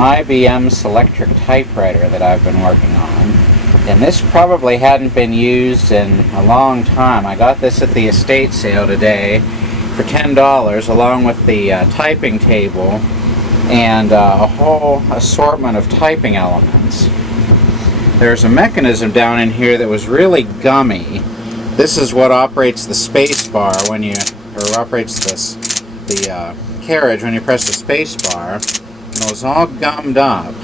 IBM Selectric typewriter that I've been working on. And this probably hadn't been used in a long time. I got this at the estate sale today for $10 along with the typing table and a whole assortment of typing elements. There's a mechanism down in here that was really gummy. This is what operates the space bar when you, or operates the carriage when you press the space bar. And it was all gummed up.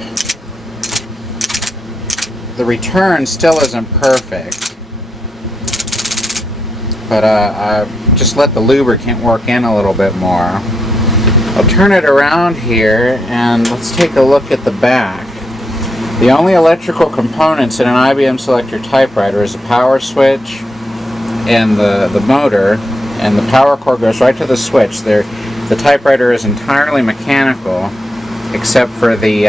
The return still isn't perfect, but I just let the lubricant work in a little bit more. I'll turn it around here and let's take a look at the back. The only electrical components in an IBM Selectric typewriter is a power switch and the motor, and the power cord goes right to the switch. The typewriter is entirely mechanical except for the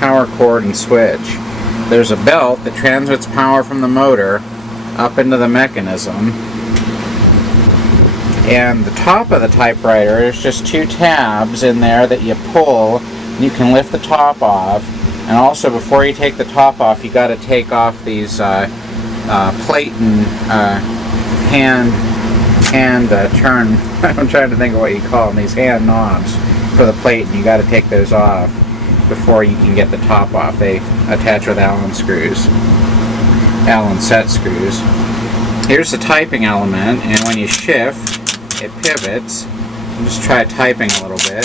power cord and switch. There's a belt that transmits power from the motor up into the mechanism. And the top of the typewriter is just two tabs in there that you pull, and you can lift the top off. And also, before you take the top off, you got to take off these plate and hand turn. I'm trying to think of what you call them. These hand knobs for the plate, and you got to take those off before you can get the top off. They attach with Allen screws, Allen set screws. Here's the typing element, and when you shift, it pivots. I'll just try typing a little bit.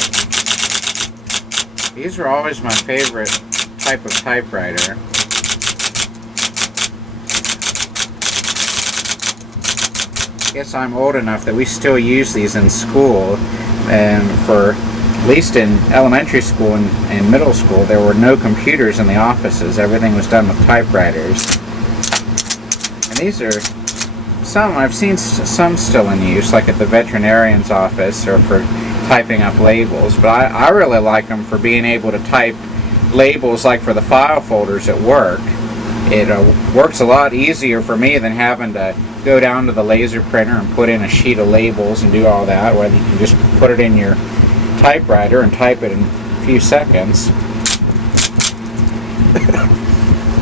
These are always my favorite type of typewriter. I guess I'm old enough that we still use these in school, and for at least in elementary school and middle school, there were no computers in the offices. Everything was done with typewriters. And these are some, I've seen some still in use, like at the veterinarian's office or for typing up labels. But I really like them for being able to type labels, like for the file folders at work. It works a lot easier for me than having to go down to the laser printer and put in a sheet of labels and do all that, whether you can just put it in your typewriter and type it in a few seconds.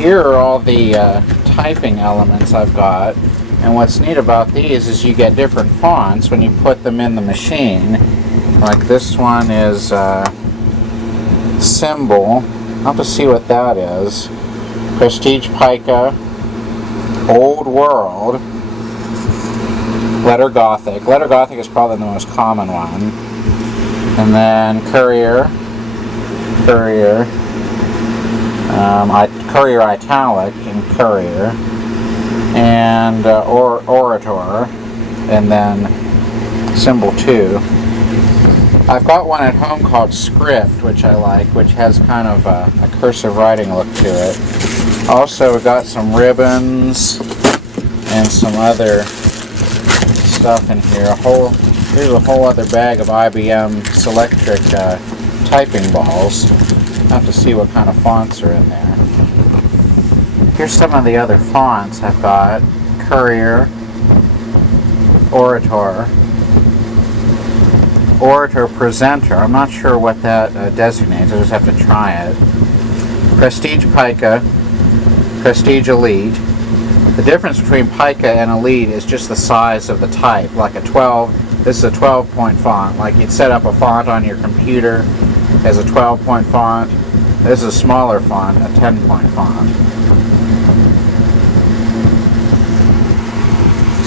Here are all the typing elements I've got, and what's neat about these is you get different fonts when you put them in the machine. Like this one is Symbol. I'll have to see what that is. Prestige Pica, Old World, Letter Gothic. Letter Gothic is probably the most common one. And then Courier, Courier Italic and Courier, and Orator, and then Symbol 2. I've got one at home called Script, which I like, which has kind of a cursive writing look to it. Also, we've got some ribbons and some other stuff in here. Here's a whole other bag of IBM Selectric typing balls. I'll have to see what kind of fonts are in there. Here's some of the other fonts I've got. Courier, Orator, Orator Presenter. I'm not sure what that designates. I just have to try it. Prestige Pica, Prestige Elite. The difference between Pica and Elite is just the size of the type. Like a 12, this is a 12-point font. Like you'd set up a font on your computer as a 12-point font. This is a smaller font, a 10-point font.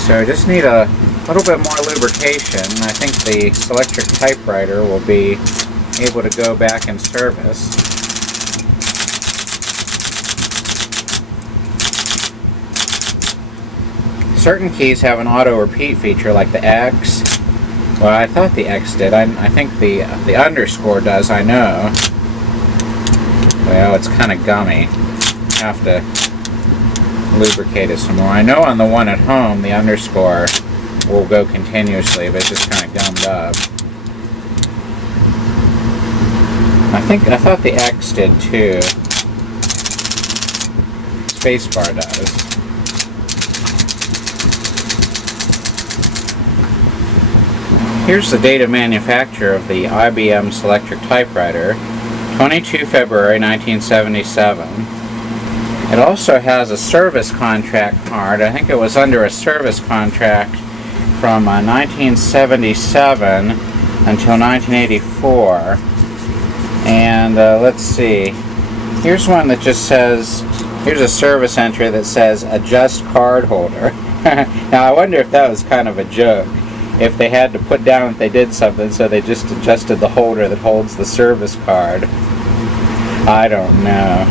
So just need a little bit more lubrication. I think the Selectric typewriter will be able to go back in service. Certain keys have an auto repeat feature, like the X. Well, I thought the X did. I think the underscore does, I know. Well, it's kind of gummy. Have to lubricate it some more. I know on the one at home, the underscore will go continuously, but it's just kind of gummed up. I thought the X did too. Spacebar does. Here's the date of manufacture of the IBM Selectric typewriter. 22 February 1977. It also has a service contract card. I think it was under a service contract from 1977 until 1984. And let's see. Here's one that just says, here's a service entry that says adjust card holder. Now I wonder if that was kind of a joke. If they had to put down that they did something, so they just adjusted the holder that holds the service card. I don't know.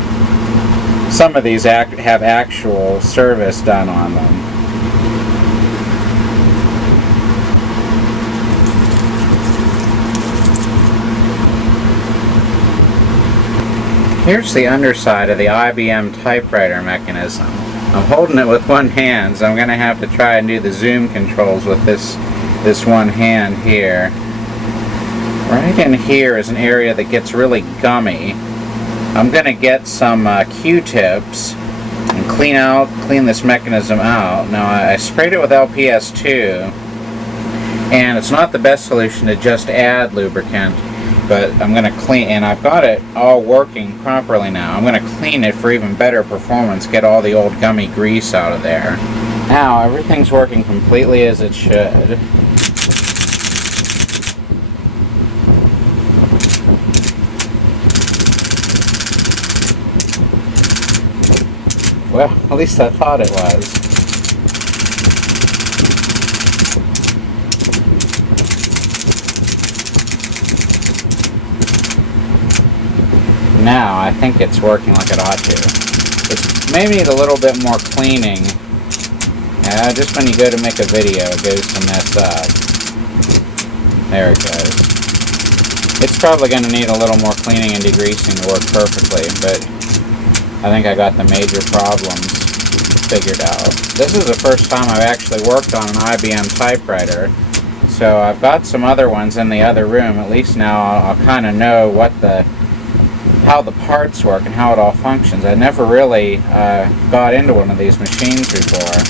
Some of these have actual service done on them. Here's the underside of the IBM typewriter mechanism. I'm holding it with one hand, so I'm going to have to try and do the zoom controls with this one hand here. Right in here is an area that gets really gummy. I'm going to get some Q-tips and clean this mechanism out. Now I sprayed it with LPS2, and it's not the best solution to just add lubricant, but I'm going to clean, and I've got it all working properly now. I'm going to clean it for even better performance, get all the old gummy grease out of there. Now everything's working completely as it should. Well, at least I thought it was. Now, I think it's working like it ought to. It may need a little bit more cleaning. Just when you go to make a video, it goes to mess up. There it goes. It's probably going to need a little more cleaning and degreasing to work perfectly, but I think I got the major problems figured out. This is the first time I've actually worked on an IBM typewriter, so I've got some other ones in the other room. At least now I'll kind of know how the parts work and how it all functions. I never really got into one of these machines before.